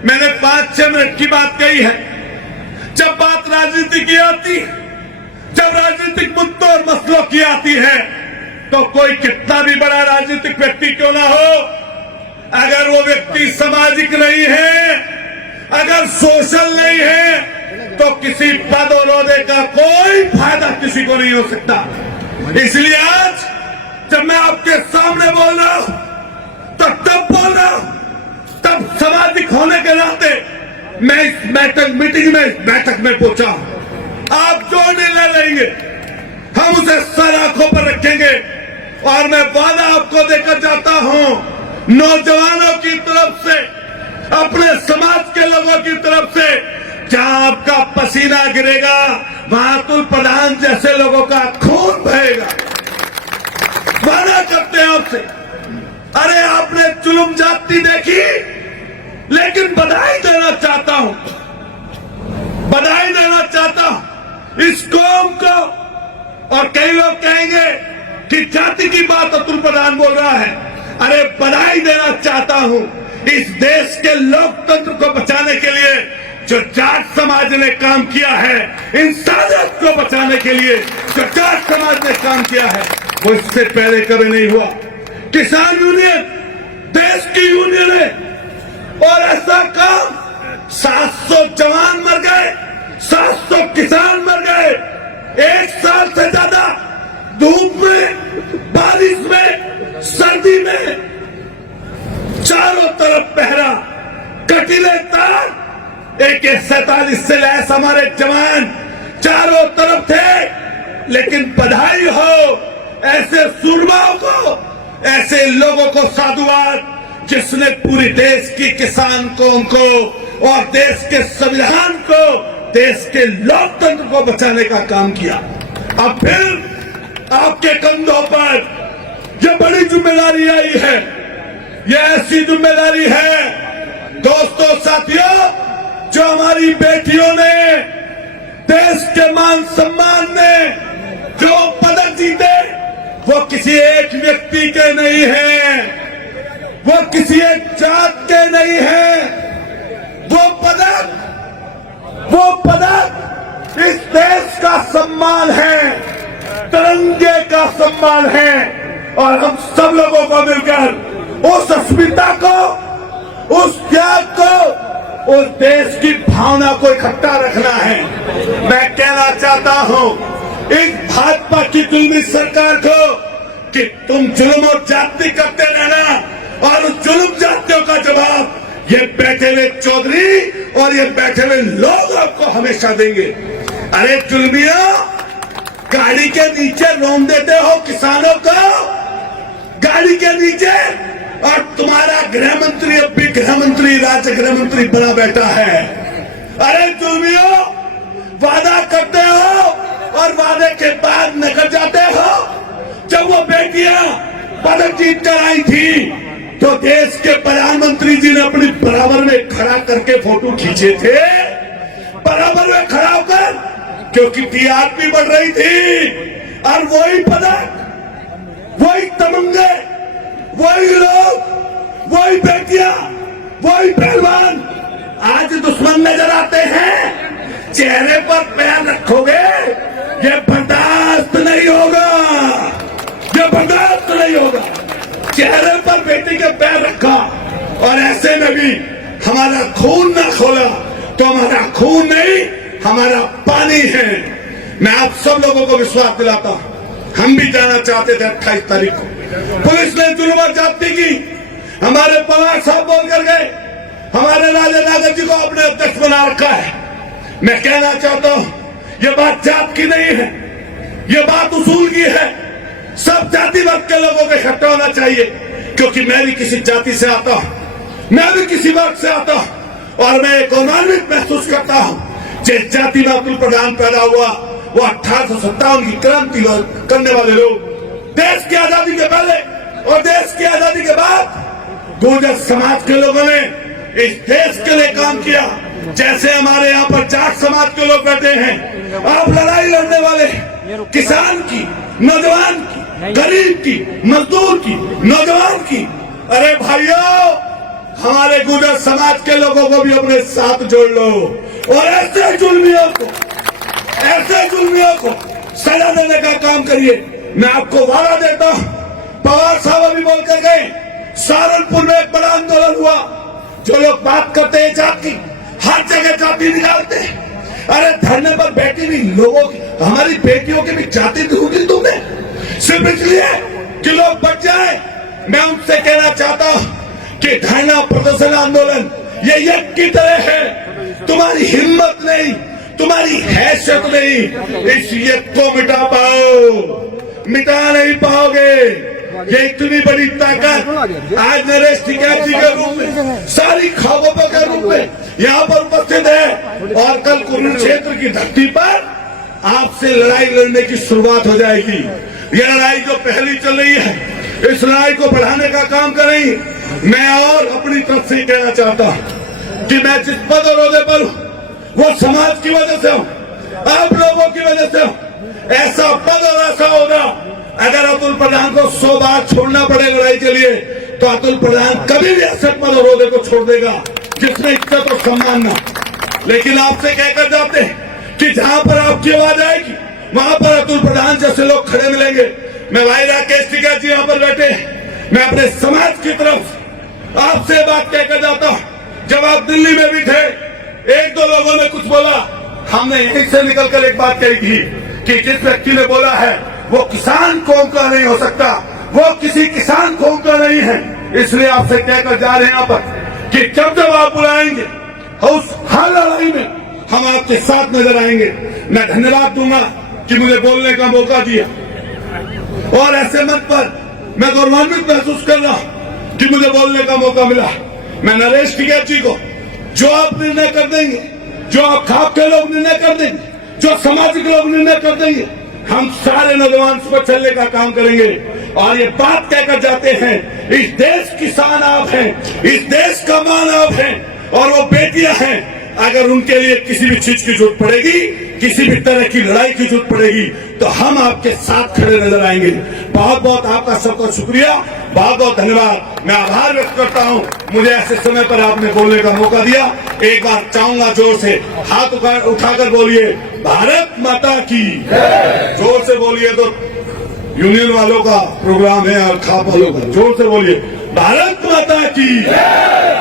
मैंने 5-6 मिनट की बात कही है। जब बात राजनीति की आती है, जब राजनीतिक मुद्दों और मसलों की आती है, तो कोई कितना भी बड़ा राजनीतिक व्यक्ति क्यों ना हो, अगर वो व्यक्ति सामाजिक नहीं है, अगर सोशल नहीं है, तो किसी पद और ओहदे का कोई फायदा किसी को नहीं हो सकता। इसलिए आज जब मैं आपके सामने बोल रहा हूं, तो तब बोल रहा हूं, तब सामाजिक होने के नाते मैं इस बैठक में पहुंचा। आप जो निर्णय लेंगे हम उसे सर आंखों पर रखेंगे। और मैं वादा आपको देकर जाता हूं, नौजवानों की तरफ से, अपने समाज के लोगों की तरफ से, जहां आपका पसीना गिरेगा वहां अतुल प्रधान जैसे लोगों का खून बहेगा। वादा करते हैं आपसे। अरे आपने जुल्म जाति देखी, लेकिन बधाई देना चाहता हूं, बधाई देना चाहता हूं इस कौम को। और कई लोग कहेंगे कि जाति की बात अतुल प्रधान बोल रहा है। अरे बधाई देना चाहता हूं इस देश के लोकतंत्र को बचाने के लिए जो जाट समाज ने काम किया है, इंसानियत को बचाने के लिए जो जाट समाज ने काम किया है, वो इससे पहले कभी नहीं हुआ। किसान यूनियन देश की यूनियन है, और ऐसा काम 700 जवान मर गए, 700 किसान मर गए, 1 साल से ज्यादा धूप में, बारिश में, सर्दी में, चारों तरफ पहरा, कटीले तार, AK-47 से लैस हमारे जवान चारों तरफ थे। लेकिन बधाई हो ऐसे सूरमाओं को, ऐसे लोगों को साधुवाद, जिसने पूरी देश की किसान कौम को और देश के संविधान को, देश के लोकतंत्र को बचाने का काम किया। अब फिर आपके कंधों पर यह बड़ी जिम्मेदारी आई है। यह ऐसी जिम्मेदारी है दोस्तों, साथियों, जो हमारी बेटियों ने देश के मान सम्मान में जो पदक जीते, वो किसी एक व्यक्ति के नहीं है, वो किसी एक जात के नहीं है। वो पदक इस देश का सम्मान है, तिरंगे का सम्मान है। और हम सब लोगों को मिलकर उस अस्मिता को, उस त्याग को, उस देश की भावना को इकट्ठा रखना है। मैं कहना चाहता हूं इस भाजपा की जुल्मी सरकार को कि तुम जुल्म और जाति करते रहना, और उस जुल्म जातियों का जवाब ये बैठे हुए चौधरी और ये बैठे हुए लोग आपको हमेशा देंगे। अरे जुल्मियों, गाड़ी के नीचे रोन देते हो किसानों को, गाड़ी के नीचे, और तुम्हारा गृह मंत्री अब भी गृह मंत्री, राज्य गृह मंत्री बना बैठा है। अरे जुल्मियों, वादा करते हो और वादे के बाद निकल जाते हो। जब वो बेटियां पदक जीत कर आई थी, तो देश के प्रधानमंत्री जी ने अपनी बराबर में खड़ा करके फोटो खींचे थे, बराबर में खड़ा होकर, क्योंकि टीआरपी बढ़ रही थी। और वही पदक, वही तमंगे, वही लोग, वही बेटियां, वही पहलवान आज दुश्मन नजर आते हैं। चेहरे पर पैर रखोगे, ये बर्दाश्त नहीं होगा, ये बर्दाश्त नहीं होगा। चेहरे पर बेटी के पैर रखा और ऐसे में भी हमारा खून ना खोला, तो हमारा खून नहीं, हमारा पानी है। मैं आप सब लोगों को विश्वास दिलाता हूं, हम भी जाना चाहते थे 28 तारीख को। पुलिस ने जुल्म और जाति की, हमारे पवार साहब बोल कर गए, हमारे राजा नागर जी को अपने अध्यक्ष बना रखा है। मैं कहना चाहता हूं ये बात जात की नहीं है, ये बात उसूल की है। सब जाति वर्ग के लोगों को इकट्ठा होना चाहिए, क्योंकि मैं भी किसी जाति से आता हूं, मैं भी किसी वर्ग से आता हूं, और मैं गौरवान्वित महसूस करता हूं जिस जाति में अतुल प्रधान पैदा हुआ, वो 1857 की क्रांति करने वाले लोग, देश की आजादी के पहले और देश की आजादी के बाद गुर्जर समाज के लोगों ने इस देश के लिए काम किया। जैसे हमारे यहाँ पर जाट समाज के लोग बैठे हैं, आप लड़ाई लड़ने वाले किसान की, नौजवान की, गरीब की, मजदूर की, नौजवान की। अरे भाइयों, हमारे गुर्जर समाज के लोगों को भी अपने साथ जोड़ लो और ऐसे जुल्मियों को सजा देने का काम करिए। मैं आपको वादा देता हूं, पवार साहब अभी बोल कर गए, सहारनपुर में एक बड़ा आंदोलन हुआ। जो लोग बात करते हैं जात की, हर जगह जाति निकालते हैं। अरे धरने पर बैठी हुई लोगों की, हमारी बेटियों की भी जाति ढूंढी तुमने सिर्फ इसलिए कि लोग बच जाए। मैं उनसे कहना चाहता हूं कि धरना प्रदर्शन आंदोलन ये यज्ञ की तरह है। तुम्हारी हिम्मत नहीं, तुम्हारी हैसियत नहीं इस यज्ञ को मिटा नहीं पाओगे। ये इतनी बड़ी ताकत आज नरेश टिकैत जी के रूप में, सारी खाबों के रूप में यहाँ पर उपस्थित है और कल कुरुक्षेत्र की धरती पर आपसे लड़ाई लड़ने की शुरुआत हो जाएगी। ये लड़ाई जो पहली चल रही है, इस लड़ाई को बढ़ाने का काम करेंगे। मैं और अपनी तरफ से कहना चाहता हूँ कि मैं जिस पद और ओहदे पर हूँ वो समाज की वजह से हूँ, आप लोगों की वजह से हूँ। ऐसा पद और ऐसा ओहदा अगर अतुल प्रधान को 100 बार छोड़ना पड़े लड़ाई के लिए, तो अतुल प्रधान कभी भी ऐसे पद और ओहदे को छोड़ देगा जिसमें इज्जत और सम्मान ना। लेकिन आपसे कहकर जाते हैं कि जहां पर आपकी आवाज आएगी वहां पर अतुल प्रधान जैसे लोग खड़े मिलेंगे। मैं भाई राकेश टिकैत जी यहाँ पर बैठे, मैं अपने समाज की तरफ आपसे बात कहकर जाता हूँ। जब आप दिल्ली में भी थे, एक दो लोगों ने कुछ बोला, हमने यहीं से निकलकर एक बात कही थी कि जिस व्यक्ति ने बोला है वो किसान कौम का नहीं हो सकता, वो किसी किसान कौम का नहीं है। इसलिए आपसे कहकर जा रहे हैं यहाँ पर कि जब आप बुलाएंगे उस हर लड़ाई में हम आपके साथ नजर आएंगे। मैं धन्यवाद दूंगा कि मुझे बोलने का मौका दिया और ऐसे मत पर मैं गौरवान्वित महसूस कर रहा हूं कि मुझे बोलने का मौका मिला। मैं नरेश टिकैत जी को, जो आप निर्णय कर देंगे, जो आप खाप के लोग निर्णय कर देंगे, जो सामाजिक लोग निर्णय कर देंगे, हम सारे नौजवान सुबह चलने का काम करेंगे। और ये बात कहकर जाते हैं, इस देश की शान आप हैं, इस देश का मान आप हैं और वो बेटियां हैं। अगर उनके लिए किसी भी चीज की जरूरत पड़ेगी, किसी भी तरह की लड़ाई की जरूरत पड़ेगी, तो हम आपके साथ खड़े नजर आएंगे। बहुत बहुत आपका सबका शुक्रिया, बहुत बहुत धन्यवाद। मैं आभार व्यक्त करता हूं, मुझे ऐसे समय पर आपने बोलने का मौका दिया। एक बार चाहूंगा जोर से हाथ उठाकर बोलिए, भारत माता की। जोर से बोलिए, तो यूनियन वालों का प्रोग्राम है और खाप वालों का। जोर से बोलिए, भारत माता की।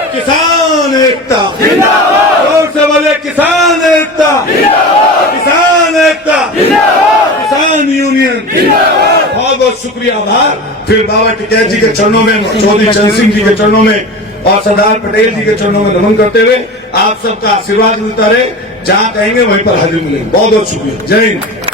किसान एकता, जोर से बोलिए, किसान एकता, किसान एकता, किसान यूनियन। बहुत बहुत शुक्रिया, आभार। फिर बाबा टिकैत जी के चरणों में, चौधरी चरण सिंह जी के चरणों में और सरदार पटेल जी के चरणों में नमन करते हुए आप सबका आशीर्वाद मिलता रहे। जहां कहेंगे वहीं पर हाजिर मिलेंगे। बहुत बहुत शुक्रिया। जय हिंद।